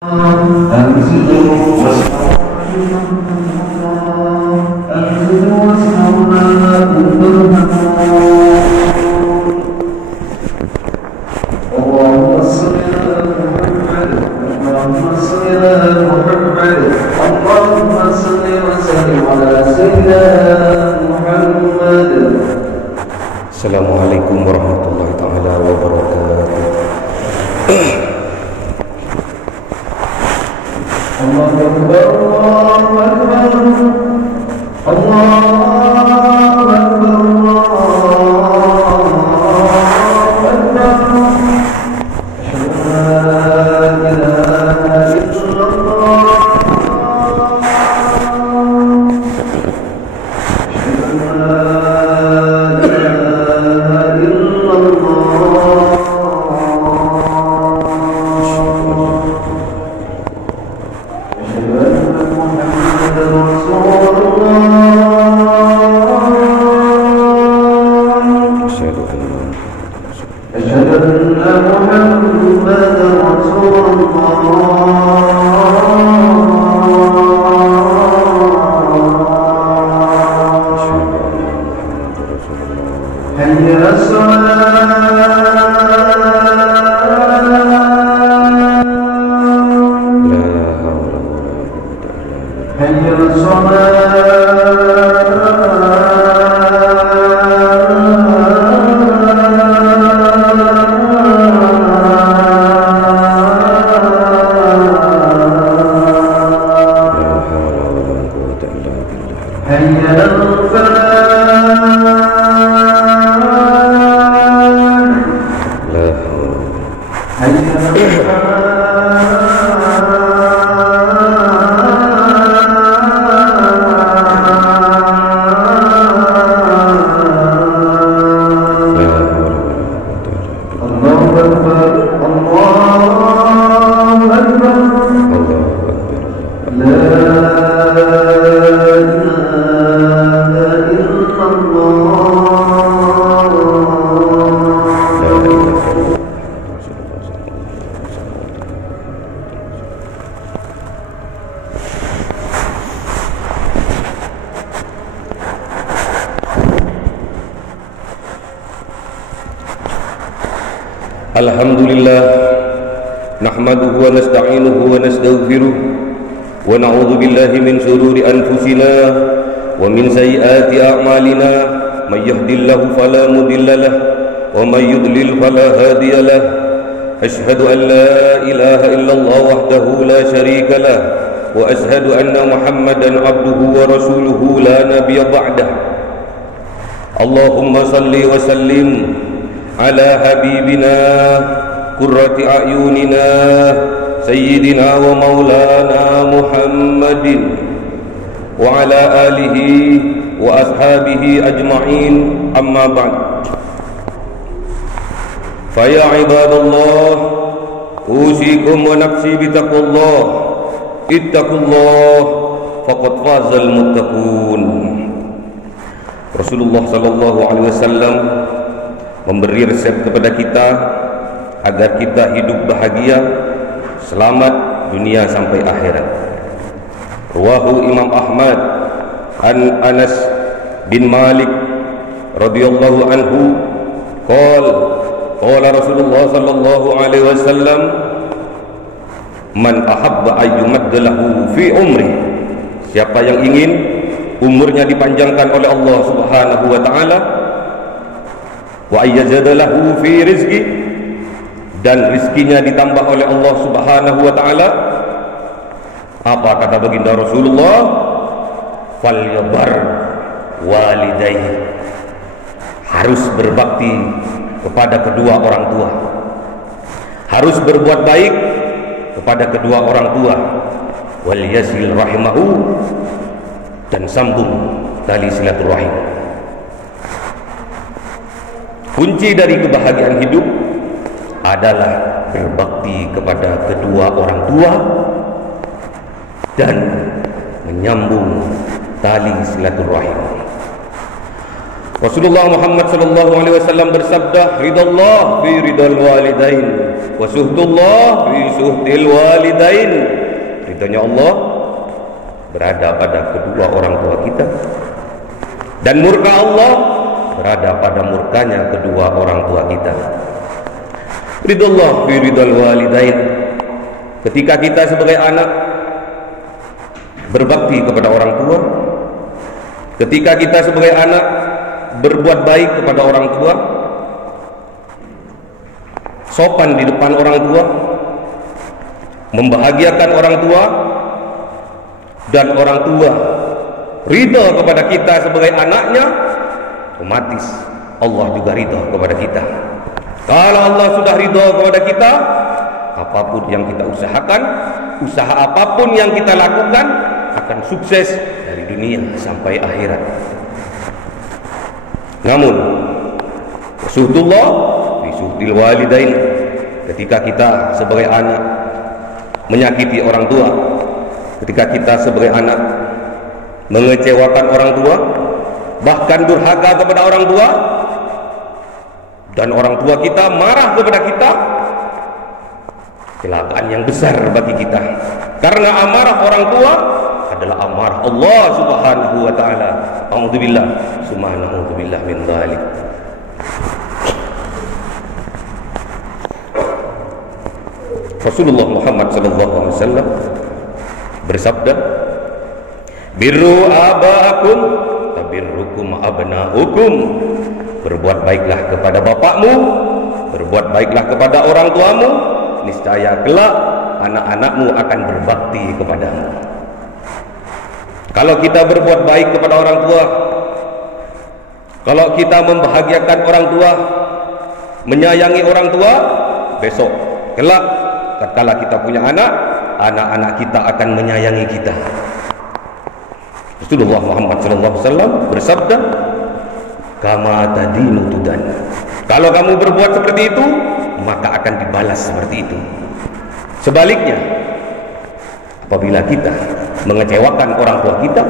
Assalamualaikum warahmatullahi taala wabarakatuh. Allahu Akbar, Allahu Akbar, Allahu Akbar, Allahu Akbar. Asyhadu an la ilaha illallah. Asyhadu an la Alhamdulillah nahmaduhu wa nasta'inuhu wa nastaghfiruh wa na'udzu billahi min shururi anfusina wa min sayyiati a'malina may yahdihillahu fala mudilla lahu wa may yudlil fala hadiya lahu asyhadu an la ilaha illallah wahdahu la syarika lahu wa asyhadu anna muhammadan abduhu wa rasuluhu la nabiyya ba'dahu. Allahumma salli wa sallim ala habibina qurrati a'yunina sayyidina wa maulana Muhammadin wa ala alihi wa ashabihi ajma'in, amma ba'd. Fa ya ibadallah usikum wa nafsi bitaqwallah, ittaqullah faqad fazal muttaqun. Rasulullah sallallahu alaihi wasallam memberi resep kepada kita agar kita hidup bahagia, selamat dunia sampai akhirat. Rawahu Imam Ahmad an Anas bin Malik radhiyallahu anhu qala Rasulullah sallallahu alaihi wasallam man ahabba ayyumadda lahu fi umri, siapa yang ingin umurnya dipanjangkan oleh Allah Subhanahu wa taala, wa ayyazadalahu fi rizqi, dan rizkinya ditambah oleh Allah Subhanahu wa taala. Apa kata baginda Rasulullah? Falyabar walidayhi, harus berbakti kepada kedua orang tua, harus berbuat baik kepada kedua orang tua. Wal yasil rahimahu, dan sambung tali silaturahim. Kunci dari kebahagiaan hidup adalah berbakti kepada kedua orang tua dan menyambung tali silaturahim. Rasulullah Muhammad sallallahu alaihi wasallam bersabda, ridallah fi ridal walidain wa suhtullah fi suhtil walidain. Ridhonya Allah berada pada kedua orang tua kita, dan murka Allah berada pada murkanya kedua orang tua kita. Ridallah fi ridal walidain, ketika kita sebagai anak berbakti kepada orang tua, ketika kita sebagai anak berbuat baik kepada orang tua, sopan di depan orang tua, membahagiakan orang tua, dan orang tua ridha kepada kita sebagai anaknya, otomatis Allah juga ridha kepada kita. Kalau Allah sudah ridha kepada kita, apapun yang kita usahakan, usaha apapun yang kita lakukan akan sukses dari dunia sampai akhirat. Namun suhtullah fi suhtil walidain, ketika kita sebagai anak menyakiti orang tua, ketika kita sebagai anak mengecewakan orang tua, bahkan durhaka kepada orang tua, dan orang tua kita marah kepada kita, kecelakaan yang besar bagi kita. Karena amarah orang tua adalah amarah Allah Subhanahu wa taala. A'udzubillah, subhanallahi min dzalik. Rasulullah Muhammad sallallahu alaihi wasallam bersabda, birru abaakum tabirrukum abnaukum. Berbuat baiklah kepada bapakmu, berbuat baiklah kepada orang tuamu, niscaya kelak anak-anakmu akan berbakti kepadamu. Kalau kita berbuat baik kepada orang tua, kalau kita membahagiakan orang tua, menyayangi orang tua, besok kelak tatkala kita punya anak, anak-anak kita akan menyayangi kita. Rasulullah Muhammad SAW bersabda, kama tadinu tudan. Kalau kamu berbuat seperti itu, maka akan dibalas seperti itu. Sebaliknya, apabila kita mengecewakan orang tua kita,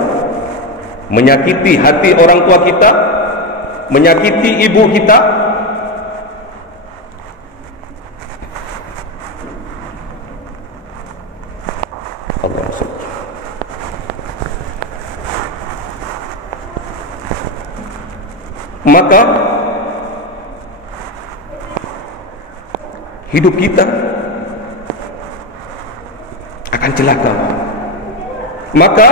menyakiti hati orang tua kita, menyakiti ibu kita, maka hidup kita akan celaka, maka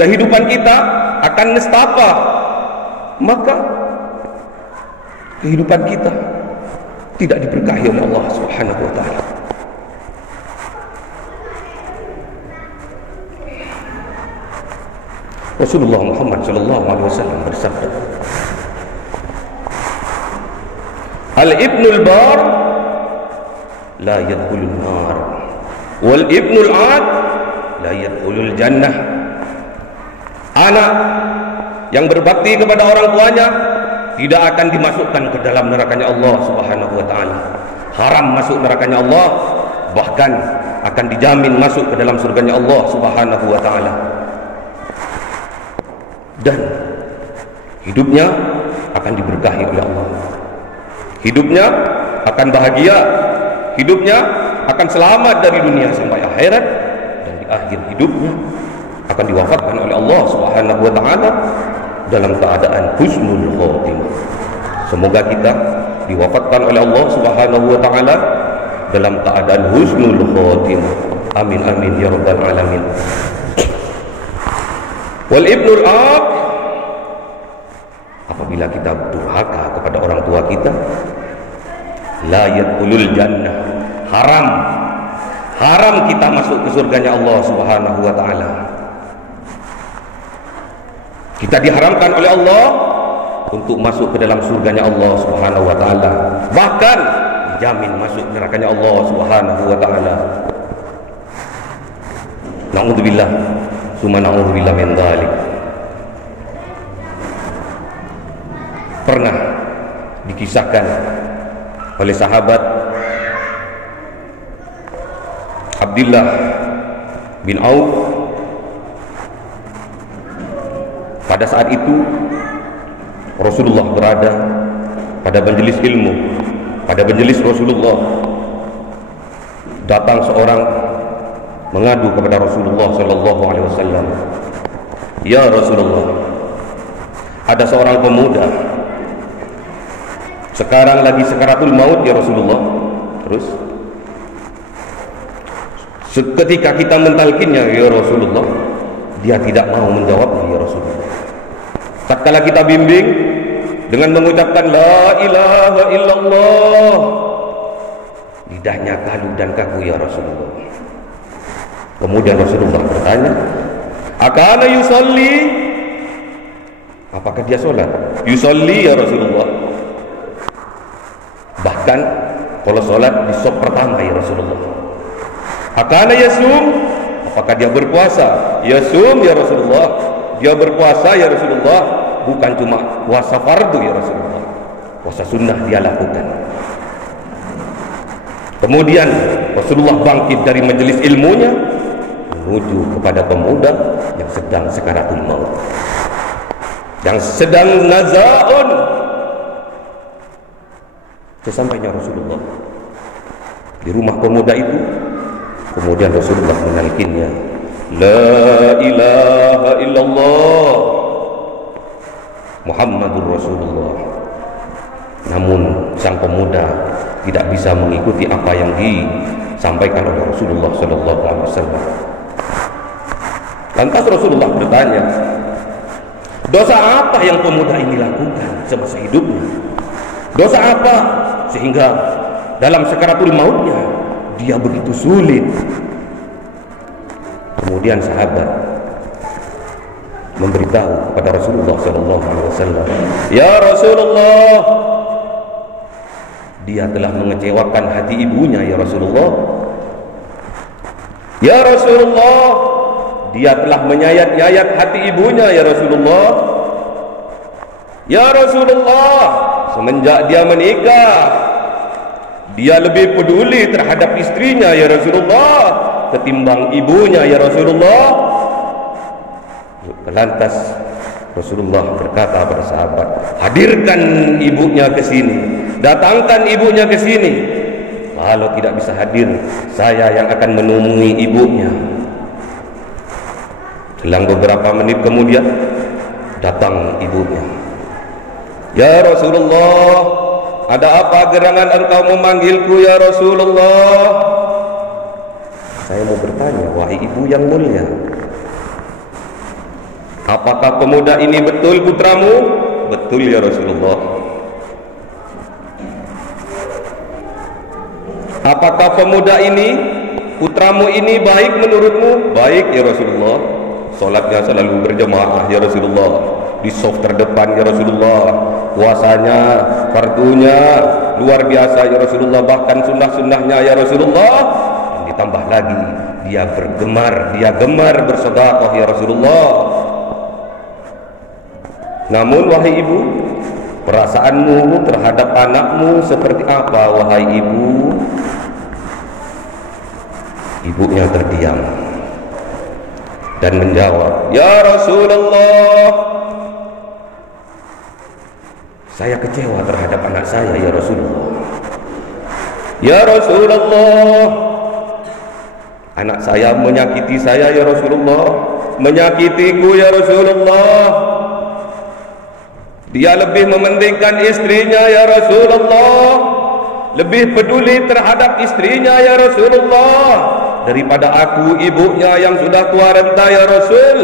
kehidupan kita akan nestapa, maka kehidupan kita tidak diberkahi oleh Allah Subhanahu wa taala. Rasulullah Muhammad sallallahu alaihi wasallam bersabda, al-ibnul bar la yadkhulun nar wal ibnul ad la yadkhulul jannah. Anak yang berbakti kepada orang tuanya tidak akan dimasukkan ke dalam nerakanya Allah Subhanahu wa taala. Haram masuk nerakanya Allah, bahkan akan dijamin masuk ke dalam surganya Allah Subhanahu wa taala. Dan hidupnya akan diberkahi oleh Allah. Hidupnya akan bahagia, hidupnya akan selamat dari dunia sampai akhirat, dan di akhir hidupnya akan diwafatkan oleh Allah Subhanahu wa taala dalam keadaan husnul khotimah. Semoga kita diwafatkan oleh Allah Subhanahu wa taala dalam keadaan husnul khotimah. Amin amin ya rabbal alamin. Wal ibnul ab, apabila kita durhaka kepada orang tua kita, la yadkhulul jannah, haram kita masuk ke surganya Allah Subhanahu wa taala. Kita diharamkan oleh Allah untuk masuk ke dalam surganya Allah Subhanahu wa taala, bahkan dijamin masuk nerakanya Allah Subhanahu wa taala. Na'udzubillah, summa na'udzubillah min dzalik. Pernah dikisahkan oleh sahabat Abdullah bin Auf, pada saat itu Rasulullah berada pada majelis ilmu, pada majelis Rasulullah. Datang seorang mengadu kepada Rasulullah sallallahu alaihi wasallam, "Ya Rasulullah, ada seorang pemuda sekarang lagi sakaratul maut ya Rasulullah." Terus seketika kita mentalkinnya, "Ya Rasulullah," dia tidak mau menjawabnya, "Ya Rasulullah." Tatkala kita bimbing dengan mengucapkan la ilaha illallah, lidahnya kalu dan kaku, "Ya Rasulullah." Kemudian Rasulullah bertanya, "Akana yusalli?" Apakah dia sholat? "Yusalli ya Rasulullah." Bahkan kalau sholat di saf pertama ya Rasulullah. "Akana yasum?" Apakah dia berpuasa? "Yasum ya Rasulullah." Dia berpuasa ya Rasulullah. Bukan cuma puasa fardu ya Rasulullah, puasa sunnah dia lakukan. Kemudian Rasulullah bangkit dari majelis ilmunya menuju kepada pemuda yang sedang sakaratul maut, yang sedang nazaun. Sesampainya Rasulullah di rumah pemuda itu, kemudian Rasulullah menalkinnya, "La ilaha illallah Muhammadur Rasulullah." Namun sang pemuda tidak bisa mengikuti apa yang disampaikan oleh Rasulullah sallallahu alaihi wasallam. Lantas Rasulullah bertanya, "Dosa apa yang pemuda ini lakukan semasa hidupnya? Dosa apa sehingga dalam sakaratul mautnya dia begitu sulit?" Kemudian sahabat memberitahu kepada Rasulullah sallallahu alaihi wasallam, "Ya Rasulullah, dia telah mengecewakan hati ibunya ya Rasulullah. Ya Rasulullah, dia telah menyayat-nyayat hati ibunya ya Rasulullah. Ya Rasulullah, semenjak dia menikah, dia lebih peduli terhadap istrinya ya Rasulullah ketimbang ibunya ya Rasulullah." Lantas Rasulullah berkata kepada sahabat, "Hadirkan ibunya ke sini, datangkan ibunya ke sini. Kalau tidak bisa hadir, saya yang akan menemui ibunya." Selang beberapa menit kemudian datang ibunya. "Ya Rasulullah, ada apa gerangan engkau memanggilku ya Rasulullah?" Saya mau bertanya, "Wahai ibu yang mulia, apakah pemuda ini betul putramu?" "Betul ya Rasulullah." "Apakah pemuda ini, putramu ini baik menurutmu?" "Baik ya Rasulullah. Salatnya selalu berjamaah ya Rasulullah, di shaf terdepan ya Rasulullah. Puasanya, fardunya luar biasa ya Rasulullah, bahkan sunnah-sunnahnya ya Rasulullah. Dan ditambah lagi dia gemar bersedekah ya Rasulullah." Namun wahai ibu, perasaanmu terhadap anakmu seperti apa wahai ibu? Ibunya terdiam dan menjawab, "Ya Rasulullah, saya kecewa terhadap anak saya ya Rasulullah. Ya Rasulullah, anak saya menyakiti saya ya Rasulullah, menyakitiku ya Rasulullah. Dia lebih mementingkan istrinya ya Rasulullah, lebih peduli terhadap istrinya ya Rasulullah daripada aku ibunya yang sudah tua renta ya Rasul.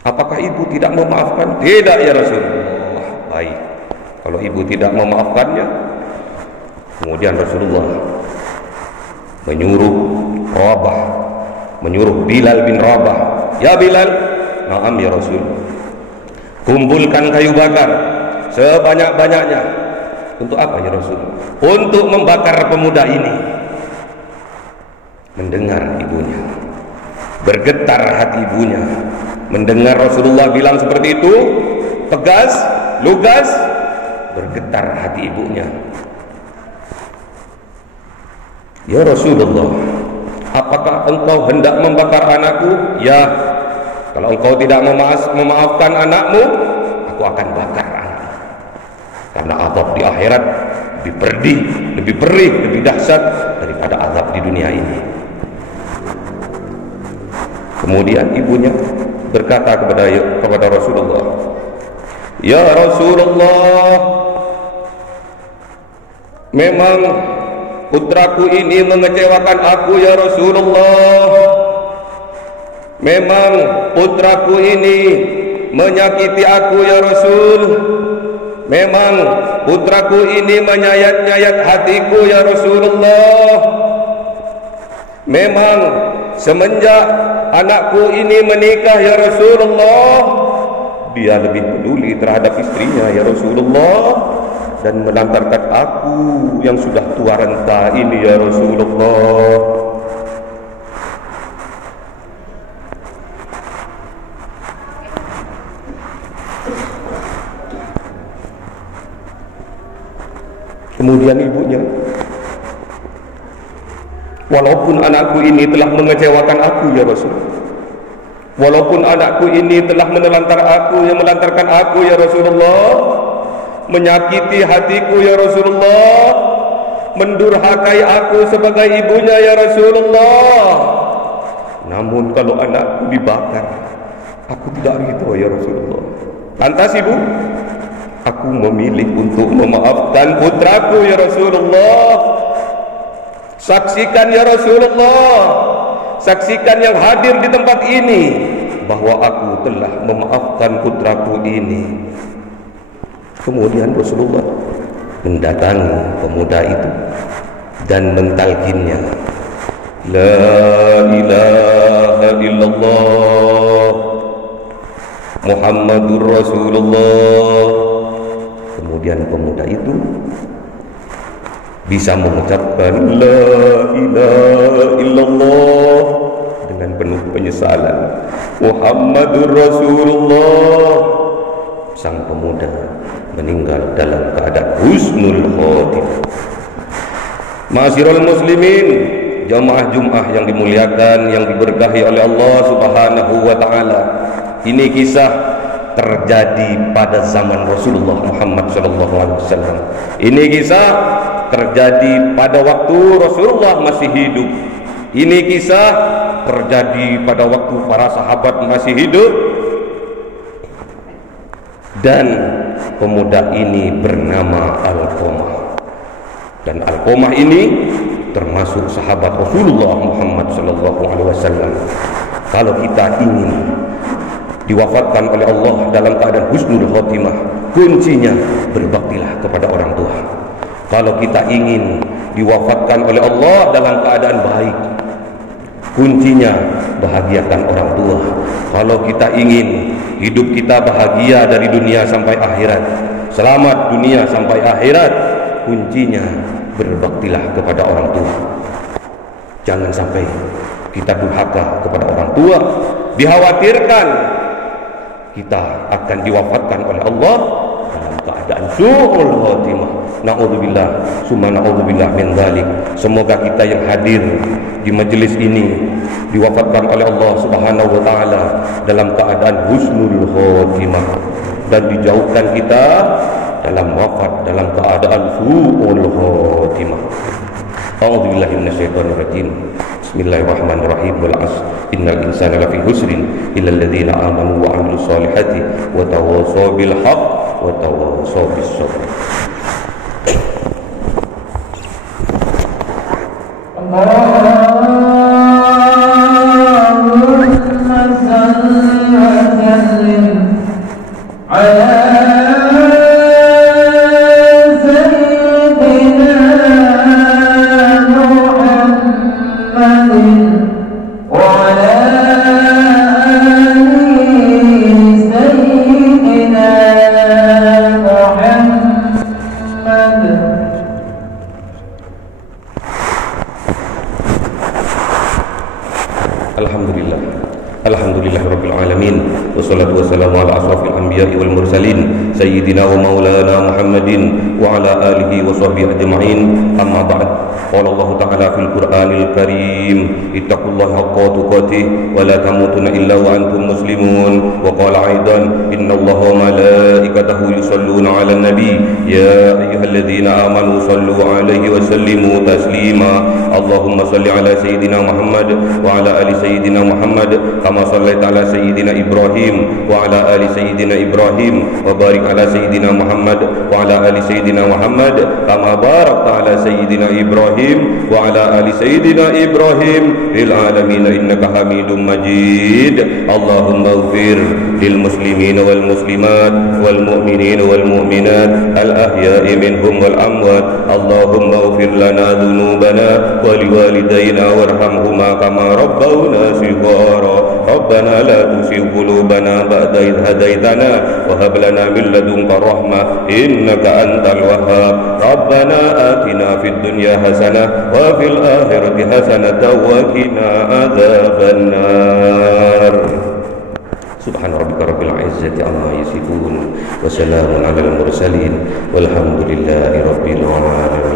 Apakah ibu tidak memaafkan?" "Tidak ya Rasulullah." "Baik, kalau ibu tidak memaafkannya." Kemudian Rasulullah menyuruh Bilal bin Rabah, "Ya Bilal." "Na'am ya Rasul." "Kumpulkan kayu bakar sebanyak-banyaknya." "Untuk apa ya Rasul?" "Untuk membakar pemuda ini." Mendengar ibunya, bergetar hati ibunya. Mendengar Rasulullah bilang seperti itu, tegas, lugas, bergetar hati ibunya. "Ya Rasulullah, apakah engkau hendak membakar anakku?" "Ya." Kalau engkau tidak memaafkan anakmu, aku akan bakar anakmu. Karena azab di akhirat lebih pedih, lebih perih, lebih dahsyat daripada azab di dunia ini. Kemudian ibunya berkata kepada Rasulullah, "Ya Rasulullah, memang putraku ini mengecewakan aku ya Rasulullah. Memang putraku ini menyakiti aku ya Rasul. Memang putraku ini menyayat-nyayat hatiku ya Rasulullah. Memang semenjak anakku ini menikah ya Rasulullah, dia lebih peduli terhadap istrinya ya Rasulullah, dan melantarkan aku yang sudah tua renta ini ya Rasulullah." Kemudian ibunya, "Walaupun anakku ini telah mengecewakan aku ya Rasul, walaupun anakku ini telah melantarkan aku ya Rasulullah, menyakiti hatiku ya Rasulullah, mendurhakai aku sebagai ibunya ya Rasulullah, namun kalau anakku dibakar, aku tidak ridho ya Rasulullah. Lantas ibu, aku memilih untuk memaafkan putraku ya Rasulullah. Saksikan ya Rasulullah, saksikan yang hadir di tempat ini, bahwa aku telah memaafkan putraku ini." Kemudian Rasulullah mendatangi pemuda itu dan mentalkinnya, "La ilaha illallah Muhammadur Rasulullah." Kemudian pemuda itu bisa mengucapkan "La ilaha illallah" dengan penuh penyesalan, "Muhammadur Rasulullah." Sang pemuda meninggal dalam keadaan husnul khotimah. Ma'asyiral muslimin, jamaah Jumat yang dimuliakan, yang diberkahi oleh Allah Subhanahu wa taala. Ini kisah terjadi pada zaman Rasulullah Muhammad SAW. Ini kisah terjadi pada waktu Rasulullah masih hidup. Ini kisah terjadi pada waktu para sahabat masih hidup. Dan pemuda ini bernama Alqamah. Dan Alqamah ini termasuk sahabat Rasulullah Muhammad SAW. Kalau kita ingin diwafatkan oleh Allah dalam keadaan husnul khotimah, kuncinya berbaktilah kepada orang tua. Kalau kita ingin diwafatkan oleh Allah dalam keadaan baik, kuncinya bahagiakan orang tua. Kalau kita ingin hidup kita bahagia dari dunia sampai akhirat, selamat dunia sampai akhirat, kuncinya berbaktilah kepada orang tua. Jangan sampai kita durhaka kepada orang tua. Dikhawatirkan kita akan diwafatkan oleh Allah dalam keadaan su'ul khotimah. Na'udzubillah, summa na'udzubillah min dzalik. Semoga kita yang hadir di majelis ini diwafatkan oleh Allah Subhanahu wa taala dalam keadaan husnul khotimah, dan dijauhkan kita dalam wafat dalam keadaan su'ul khotimah. A'udzubillahi minasyaitonir rajim. Bismillahirrahmanirrahim. Wal 'asr innal insana lafi husrin illal ladzina amanu wa 'amilus solihati wa tawassaw bil haqq wa tawassaw bis sabr. Allahumma salli wa sallim ala Wassalatu wassalamu ala asrafil anbiya'i wal mursalin sayyidina wa maulana Muhammadin وعلى آله وصحبه أجمعين. أما بعد، قال الله تعالى في القرآن الكريم: اتقوا الله حق تقاته ولا تموتن إلا وأنتم مسلمون. وقال أيضا: إن الله وملائكته يصلون على النبي يا أيها الذين آمنوا صلوا عليه وسلموا تسليما. اللهم صل على سيدنا محمد وعلى آل سيدنا محمد كما صليت على سيدنا إبراهيم وعلى آل سيدنا إبراهيم، وبارك على سيدنا محمد وعلى آل سيدنا محمد كما باركت على سيدنا إبراهيم وعلى آل سيدنا إبراهيم في العالمين إنك حميد مجيد. اللهم اغفر للمسلمين والمسلمات والمؤمنين والمؤمنات الأحياء منهم والأموات. اللهم اغفر لنا ذنوبنا ولوالدينا وارحمهما كما ربونا صغارا. ربنا لا تزغ قلوبنا بعد إذ هديتنا وهب لنا من لدنك رحمة إنك أنت الوهاب. ربنا آتنا في الدنيا حسنة وفي الآخرة حسنة وقنا عذاب النار. سبحان ربك رب العزة عما يصفون وسلام على المرسلين والحمد لله رب العالمين.